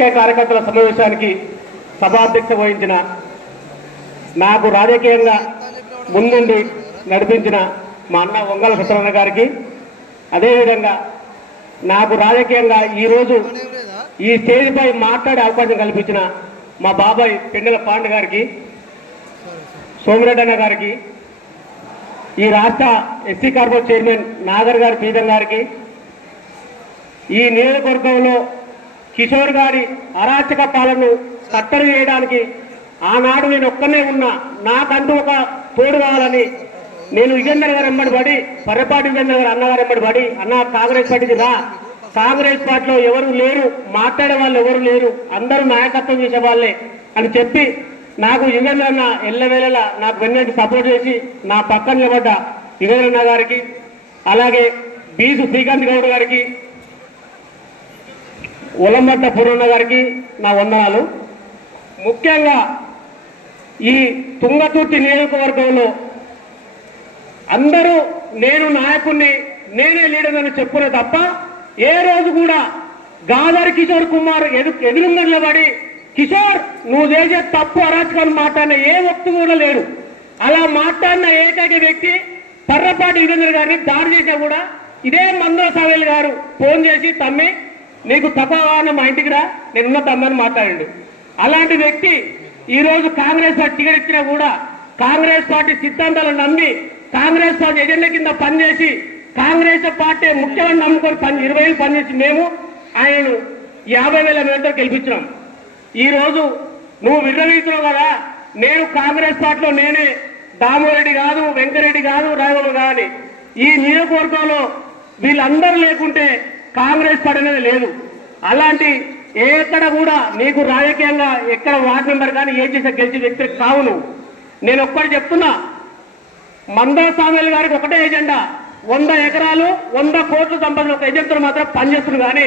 రాజకీయ కార్యకర్తల సమావేశానికి సభాధ్యక్ష వహించిన నాకు రాజకీయంగా ముందుండి నడిపించిన మా అన్న వంగల సత్యనారాయణ గారికి అదేవిధంగా నాకు రాజకీయంగా ఈరోజు ఈ స్టేజ్పై మాట్లాడే అవకాశం కల్పించిన మా బాబాయ్ పెండల పాండు గారికి సోమిరెడ్డి అన్న గారికి ఈ రాష్ట్ర ఎస్సీ కార్పొరేట్ చైర్మన్ నాగర్ గారి పీతం గారికి ఈ నియోజకవర్గంలో కిషోర్ గారి అరాచక పాలనను కట్టడి చేయడానికి ఆనాడు నేను ఒక్కనే ఉన్నా నాకంటూ ఒక తోడు కావాలని నేను విజేందర్ గారు వెంబడి పడి పర్రపాటి విజేందర్ గారు అన్నగారు వెంబడి పడి అన్న కాంగ్రెస్ పార్టీకి రా. కాంగ్రెస్ పార్టీలో ఎవరు లేరు మాట్లాడే వాళ్ళు ఎవరు లేరు అందరూ నాయకత్వం చేసే వాళ్ళే అని చెప్పి నాకు యుగేంద్ర అన్న ఎల్లవేళలా నాకు వెన్నంటి సపోర్ట్ చేసి నా పక్కన నిలబడ్డ యుగేంద్ర గారికి అలాగే బీసు శ్రీకాంత్ గౌడ్ గారికి ఉలంబట్ట పూర్ణన్న గారికి నా వందనాలు. ముఖ్యంగా ఈ తుంగతుర్తి నియోజకవర్గంలో అందరూ నేను నాయకుణ్ణి నేనే లీడర్ని చెప్పుకునే తప్ప ఏ రోజు కూడా గాదర్ కిషోర్ కుమార్ ఎదు ఎదురుగా నిలబడి కిషోర్ నువ్వు చేసే తప్పు అరాచకాలు మాట్లాడిన ఏ వ్యక్తి కూడా లేడు. అలా మాట్లాడిన ఏకైక వ్యక్తి పర్రపాటి వీరేంద్ర గారిని దాడి చేసినా కూడా ఇదే మంద్ర సవేల్ గారు ఫోన్ చేసి తమ్మి నీకు తక్కువ మా ఇంటికి రా నేనున్న తమ్మని మాట్లాడండు. అలాంటి వ్యక్తి ఈరోజు కాంగ్రెస్ పార్టీ టికెట్ ఇచ్చినా కూడా కాంగ్రెస్ పార్టీ సిద్ధాంతాలు నమ్మి కాంగ్రెస్ పార్టీ ఎజెండా కింద పనిచేసి కాంగ్రెస్ పార్టీ ముఖ్యమైన నమ్ముకొని పని ఇరవై ఏళ్ళు పనిచేసి మేము ఆయనను యాభై వేల మేరతో గెలిపించినాం. ఈరోజు నువ్వు విర్రవీస్తున్నావు కదా నేను కాంగ్రెస్ పార్టీలో నేనే దామోరెడ్డి కాదు వెంకరెడ్డి కాదు రాఘవ కానీ ఈ నియోజకవర్గంలో వీళ్ళందరూ లేకుంటే కాంగ్రెస్ పార్టీ అనేది లేదు. అలాంటి ఎక్కడ కూడా నీకు రాజకీయంగా ఎక్కడ వార్డ్ మెంబర్ కానీ ఏం చేసే గెలిచి వ్యక్తి కావు నువ్వు. నేను ఒక్కటి చెప్తున్నా. మందా సామేల్ గారికి ఒకటే ఎజెండా. వంద ఎకరాలు వంద కోట్లు సంపాదన ఒక ఏజెంట్లు మాత్రం పనిచేస్తున్నారు కానీ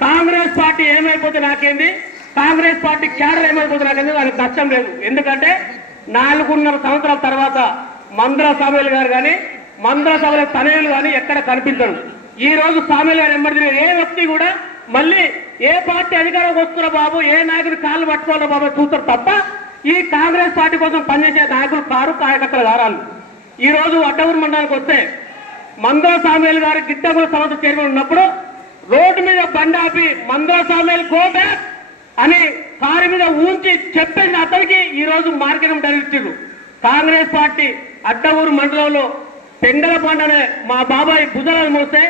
కాంగ్రెస్ పార్టీ ఏమైపోతే నాకేంది? కాంగ్రెస్ పార్టీ క్యాడర్ ఏమైపోతే నాకేంది? దానికి కష్టం లేదు. ఎందుకంటే నాలుగున్నర సంవత్సరాల తర్వాత మంద్ర సామేల్ గారు కానీ మంద్ర సభల తనయులు కానీ ఎక్కడ కనిపించరు. ఈ రోజు స్వామిల గారు ఏ వ్యక్తి కూడా మళ్ళీ ఏ పార్టీ అధికారంలోకి వస్తున్నా బాబు ఏ నాయకుడు కాళ్ళు పట్టుకోవాలో బాబు చూస్తారు తప్ప ఈ కాంగ్రెస్ పార్టీ కోసం పనిచేసే నాయకులు కారు కార్యకర్తలు గారాలు ఈ రోజు అడ్డవూరు మండలానికి వస్తే మందో సామేల్ గారు గిద్దగుల సంస్థ చైర్మన్ ఉన్నప్పుడు రోడ్డు మీద బండి ఆపి మందో సామేల్ గో బ్యాక్ అని కారు మీద ఊంచి చెప్పేసి అతనికి ఈ రోజు మార్కెట్ డైరెక్టర్ కాంగ్రెస్ పార్టీ అడ్డవూరు మండలంలో పెండల పండనే మా బాబాయ్ భుజాలను మోస్తే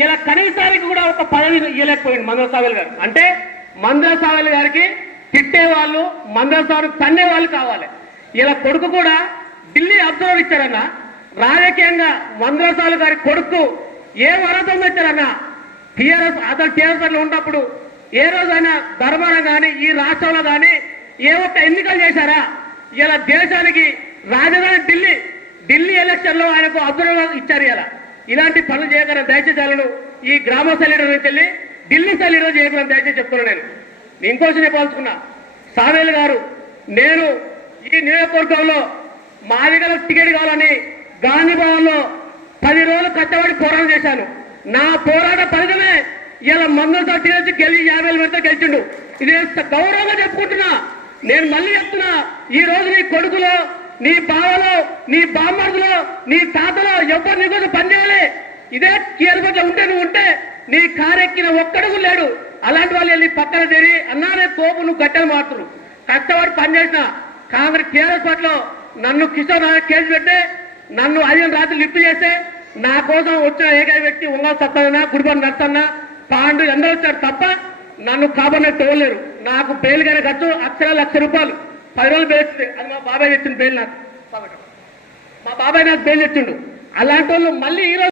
ఇలా కనీసానికి కూడా ఒక పదవి ఇవ్వలేకపోయింది మందర సావేల్ గారు. అంటే మందర సావేల్ గారికి తిట్టే వాళ్ళు మందర సారు తన్నే వాళ్ళు కావాలి. ఇలా కొడుకు కూడా ఢిల్లీ అబ్జర్వర్ ఇచ్చారన్న. రాజకీయంగా మందర సావేల్ గారి కొడుకు ఏ వరదం పెట్టారన్న టీఆర్ఎస్ అతను టీఆర్ఎస్ ఉన్నప్పుడు ఏ రోజైనా ధర్మారం కానీ ఈ రాష్ట్రంలో కానీ ఏ ఒక్క ఎన్నికలు చేశారా? ఇలా దేశానికి రాజధాని ఢిల్లీ ఢిల్లీ ఎలక్షన్లో ఆయనకు అబ్జర్వర్ ఇచ్చారు ఇలా. ఇలాంటి పనులు చేయగలను దయచేసి ఈ గ్రామ స్థలీడర్ నుంచి వెళ్ళి ఢిల్లీ స్థలీడర్ చేయకుండా దయచేసి చెప్తున్నా నేను. ఇంకోసం చెప్పాల్సుకున్నా సావేల్ గారు నేను ఈ నియోజకవర్గంలో మాదిగల టికెట్ కావాలని గాంధీ భవన్లో పది రోజులు కష్టపడి పోరాటం చేశాను. నా పోరాట ఫలితమే ఇలా మందులతో టికెట్ గెలిచి యాభై వేల మందితో గెలిచిండు. ఇది గౌరవంగా చెప్పుకుంటున్నా. నేను మళ్ళీ చెప్తున్నా ఈ రోజు నీ కొడుకులో నీ బావలో నీ బామ్మర్దులో నీ తాతలో ఎవరు నీ కోసం పనిచేయాలి. ఇదే కీలక ఉంటే నువ్వు ఉంటే నీ కారెక్కిన ఒక్కడుగు లేడు. అలాంటి వాళ్ళు వెళ్ళి పక్కన చేరి అన్నానే తోపు నువ్వు గట్టలు మారుతున్నారు కష్టపడి పనిచేసిన కాంగ్రెస్ టీఆర్ఎస్ పట్ల నన్ను కిషోర్ నాయక్ కేసు పెట్టి నన్ను ఐదు రాత్రి లిఫ్ట్ చేస్తే నా కోసం వచ్చిన ఏకైక వ్యక్తి ఉంగల్ సత్తన్నా గుడిపని నర్సన్న పాండు ఎందరో వచ్చారు తప్ప నన్ను కాబోనే తోలేరు నాకు బెయిల్ గారి ఖర్చు అక్షర లక్ష రూపాయలు. పది రోజులు బెయిల్ అది మా బాబాయ్ తెచ్చిండు బెయిల్ నాకు. మా బాబాయ్ నాకు బెయిల్ తెచ్చిండు. అలాంటి వాళ్ళు మళ్ళీ ఈ రోజు